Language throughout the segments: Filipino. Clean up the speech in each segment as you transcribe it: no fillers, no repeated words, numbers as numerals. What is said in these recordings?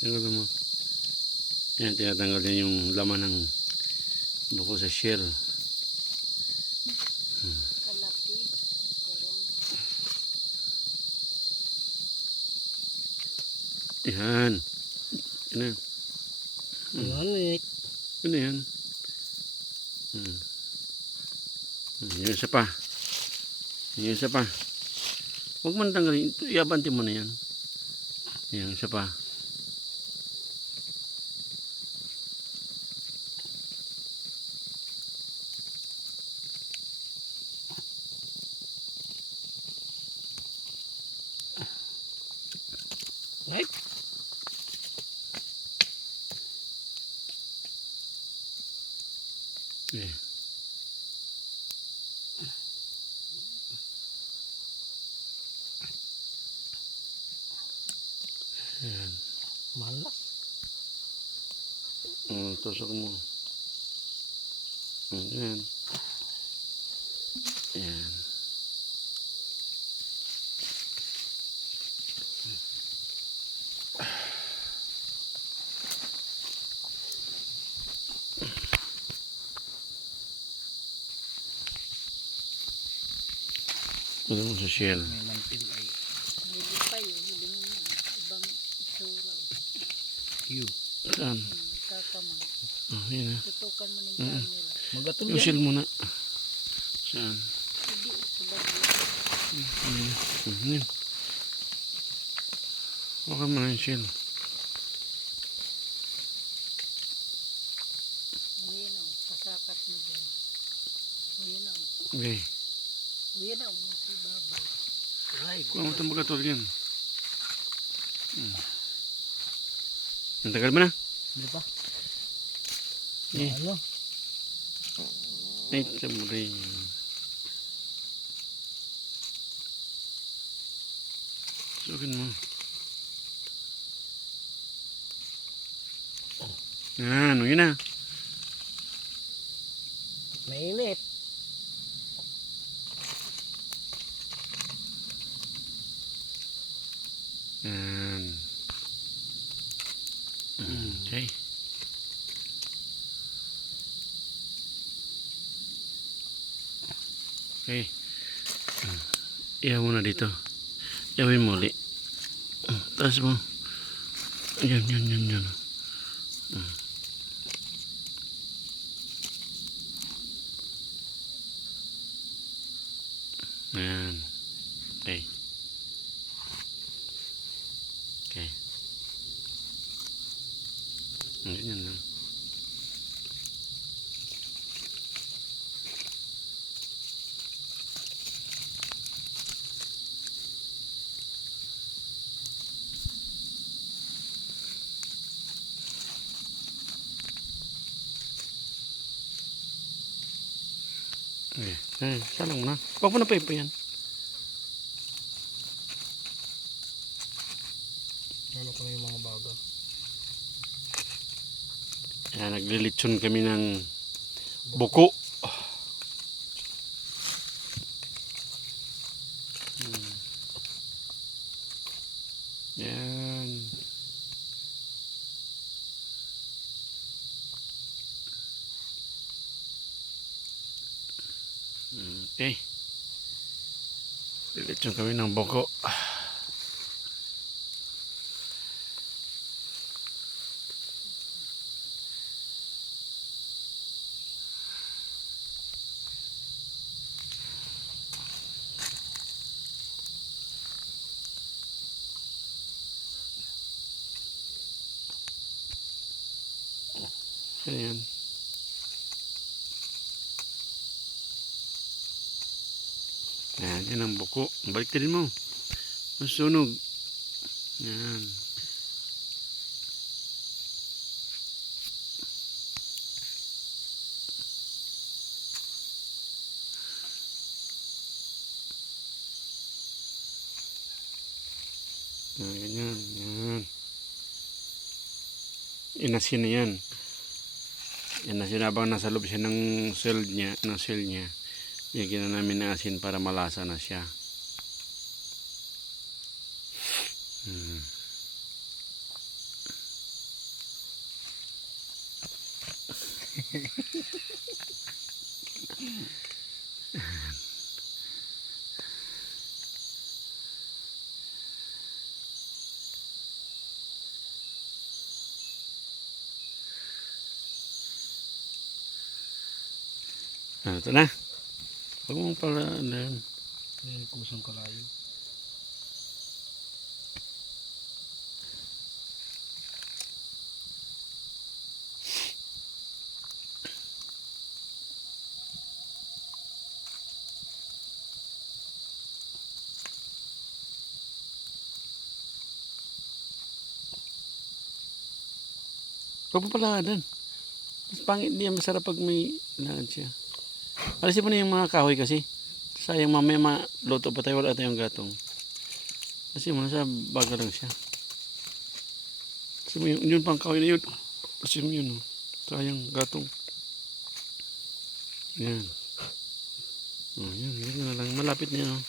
Tanggal mo. Yan, tinatanggal niya yung laman ng buko sa shell. Kalaki. Kurang. Yan. Yan. Ngunit. Ano yan? Yung isa pa. Yung isa pa. Huwag mo natanggalin. Iabante mo na yan. Yung isa pa. Right? Eh. Ayan. Malas. Tusok mo. Ayan. Ayan. Ano mo sa shell? May mantil ay. Hindi pa yun. Hindi mo ibang itsura. Q. Saan? Kakamang. Oh, yan na. Tutukan mo ng camera. Magatol Yung yan. shell muna. Saan? Hindi. Sa bagay. Yan. Huwag mo na yung shell. Ayan o. Pasakat mo dyan. Ayan o. Okay. Ayan o. Si babaw. Ay, Kuha mo itong bagatol yan. Ang tagal mo na? Hindi pa. Eh. Ano? Ay, sabay. Sukin mo. Ano, yun na. Mainit. Yan. Okay. Okay. Iyaw mo na dito. Iyawin mo ulit. Taas mo. Yan. Yan. Okay. Okay. Ganyan lang. Okay. Salang mo na. Huwag mo na pa yan. Ano ko na yung mga baga. Ayan, naglilitson kami ng buko. Yan. Okay. Lilitson kami ng buko. Ayan. Ayan, yan ang buko. Balik din mo. Masunog. Ayan. Ganyan. Yan. Inasin na yan. Inasin habang nasa loob siya ng cell niya. Bigyan na namin ng asin para malasa na siya. Ito na. Huwag mong pala, ano, Ayan, kusang kalayo. huwag mo pala doon. Mas pangit niya, masarap pag may lahat siya. Alisin mo na yung mga kahoy kasi. Sayang mamaya maluto pa tayo, wala tayong gatong. Kasi mo nasa baga lang siya. Kasi mo yun pang kahoy na yun. Kasi mo yun, oh. Sayang gatong. Yan. Oh, yan, ganyan na lang. Malapit na yan, oh.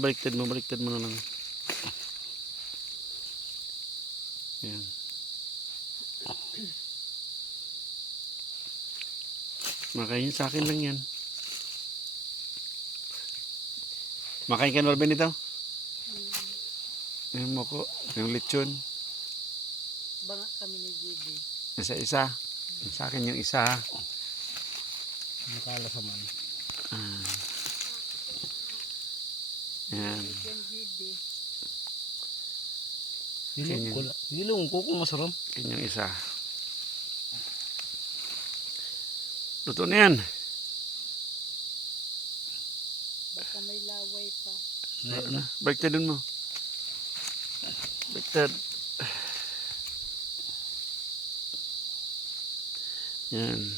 Baliktad mo na lang. Yan. Makain sa akin lang yan. Makain ka na ba nito? Yung moko, yung lechon. Banga kami ni GB. Isa-isa. Sa akin yung isa. Nakalasaman. Yan. Yan GB. Ilong ko kung masarap. Yan yung isa. Luto na yan. Baka may laway pa. Baliktad mo. Baliktad. Yan.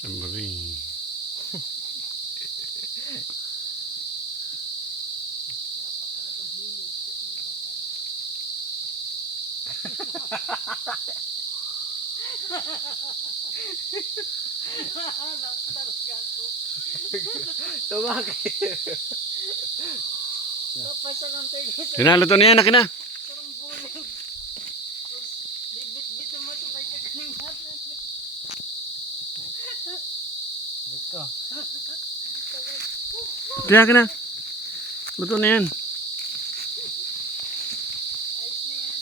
Sambari. Talaga ako. Tumaki. Kapay sa lang tayo sa Luto na yan, akin na. turong bulig. Bibit-bit mo ito kay kagaling natin. Dito. Kaya akin na. Luto na yan. Ayos na yan.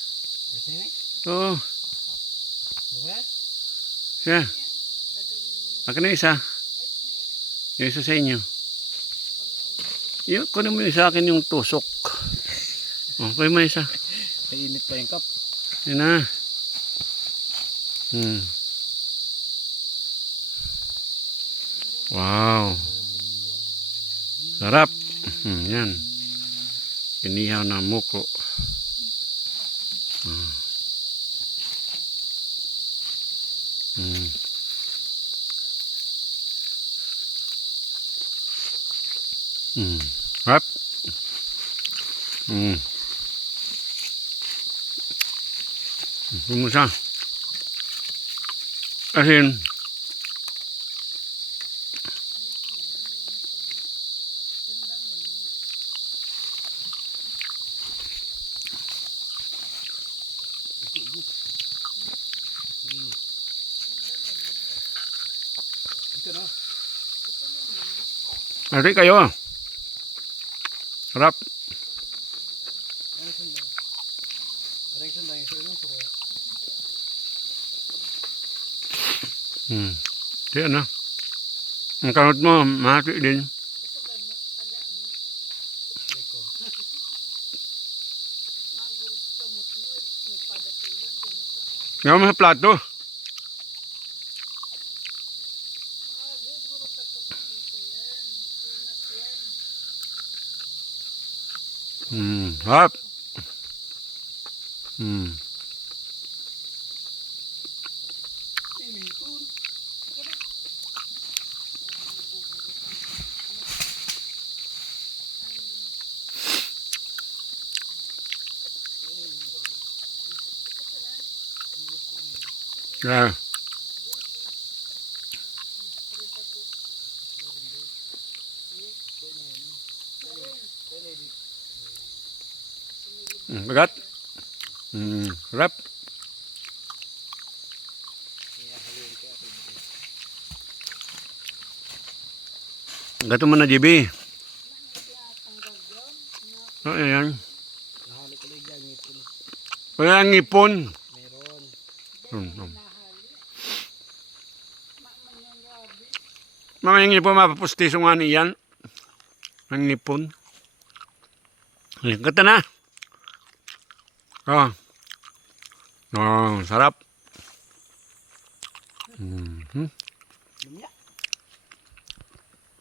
Kasi ni. Oo. Okay? Siya. Akin na isa. Yung isa sa inyo. Yung, kunin mo yung sa akin yung tusok. Okay mo isa. Mainit pa yung cup. Yun na. Wow. Sarap. Yan. Inihaw na muko. Sarap. Kumusta? Asin. Dito na. Ate kayo. Sarap. Ano sundang? Parang sundang yung sundang sa kuya. Kaya na. Ang karot mo, mahati din. Dito. Ngayon mo sa plato. Sarap. Yeah. Bagat. Rap. Gato mo na, JB. Ayan. Nahali ko lang dyan, ngipon. Wala ang ngipon. Meron. Mga ngipon, mapapustiso nga niyan. Ang ngipon. Gata na. Oh. Oh, sarap.